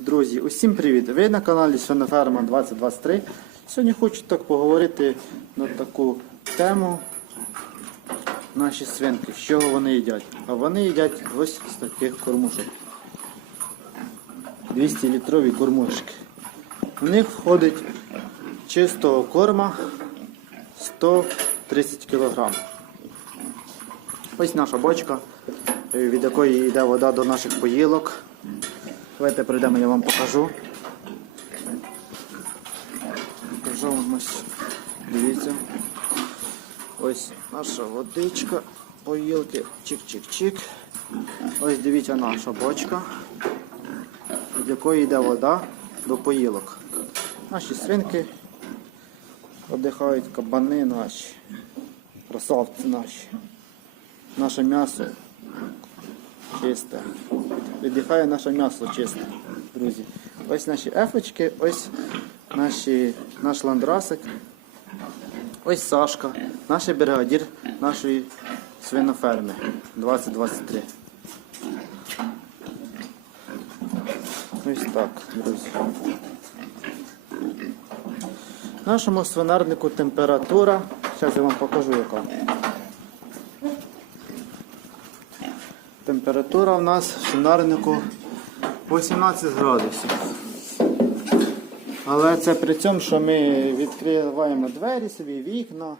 Друзі, усім привіт! Ви на каналі Свиноферма 2023. Сьогодні хочу так поговорити на таку тему наші свинки, з чого вони їдять. А вони їдять ось з таких кормушок. 200 літрові кормушки. В них входить чистого корма 130 кг. Ось наша бочка, від якої йде вода до наших поїлок. Давайте прийдемо, я вам покажу. Покажу вам ось. Дивіться. Ось наша водичка, поїлки, чик-чик-чик. Ось дивіться наша бочка, від якої йде вода до поїлок. Наші свинки віддихають, кабани наші, красавці наші. Наше м'ясо чисте. Віддихає наше м'ясо чисте, друзі. Ось наші ефочки, ось наші, наш ландрасик, ось Сашка, наш бригадір нашої свиноферми 2023. Ось так, друзі. Нашому свинарнику температура. Зараз я вам покажу яка. Температура в нас в сценарнику 18 градусів. Але це при цьому, що ми відкриваємо двері собі, вікна.